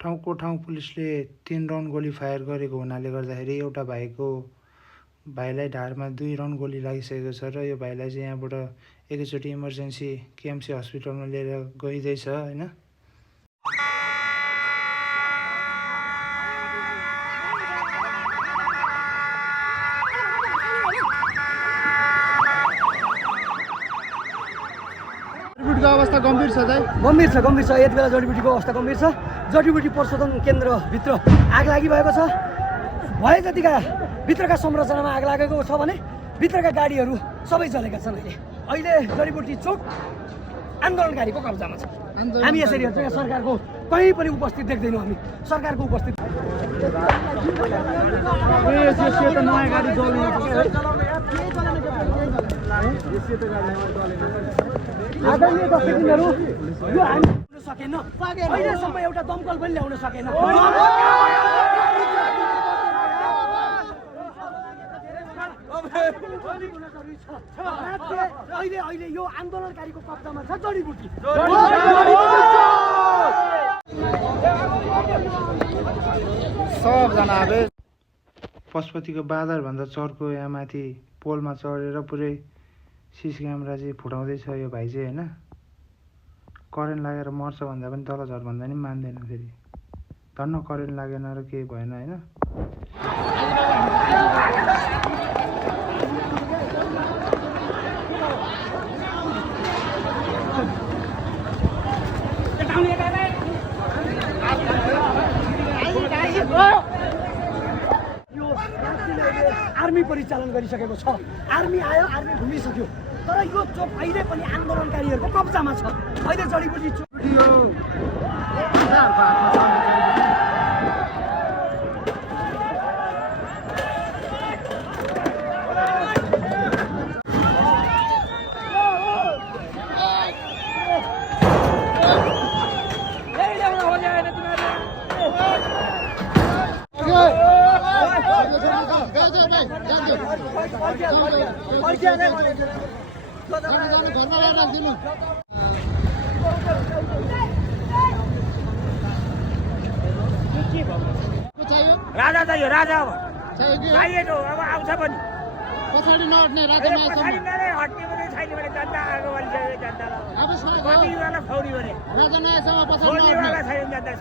ठाउँको ठाउँ पुलिसले 3 राउन्ड गोली फायर गरेको हुनाले गर्दाखेरि एउटा भाइलाई ढाडमा 2 राउन्ड गोली लागिसकेको छ र यो भाइलाई चाहिँ यहाँबाट एकैचोटि इमर्जेन्सी केएमसी हस्पिटलमा लिएर गइँदैछ हैन। जडीबुटीको अवस्था गम्भीर छ दाइ? गम्भीर छ। यति बेला जडीबुटीको अवस्था गम्भीर छ। जडीबुटी प्रशोधन केन्द्रभित्र आग लागि भएको छ। भए जतिका भित्रका संरचनामा आग लागेको छ भने भित्रका गाडीहरू सबै जलेका छन्। अहिले जडीबुटी चोक आन्दोलनकारीको कब्जामा छ। हामी यसरी हेर्छौँ, यहाँ सरकारको कहीँ पनि उपस्थित देख्दैनौँ। हामी सरकारको उपस्थित आदरणीय दर्शकबिन्दुहरू, यो हामी ल्याउन सकेन। अहिलेसम्म एउटा दमकल पनि ल्याउन सकेन। अहिले यो आन्दोलनकारीको कब्जामा छ जडीबुटी। सबजना आवे पशुपतिको बाजारभन्दा चर्को यहाँ माथि पोलमा चढेर पुरै सिसी क्यामेरा चाहिँ फुटाउँदैछ यो भाइ चाहिँ हैन। करेन्ट लागेर मर्छ भन्दा पनि तल झर भन्दा पनि मान्दैन। फेरि धन्न करेन्ट लागेन र केही भएन हैन। आर्मी परिचालन गरिसकेको छ। आर्मी आयो, आर्मी घुमिसक्यो, तर यो चोक अहिले पनि आन्दोलनकारीहरूको कब्जामा छ। अहिले जडीबुटी चोक राजा चाहियो। राजा अब चाहिएको अब आउँछ पनि पछाडि नहट्ने राजा पछाडि हट्ने पनि छैन भने जनता आएको भनिसक्यो। जनतालाई कतिजना फौरी भने राजा नआएसम्म पछाडि छोड्नेवाला छैन जनता।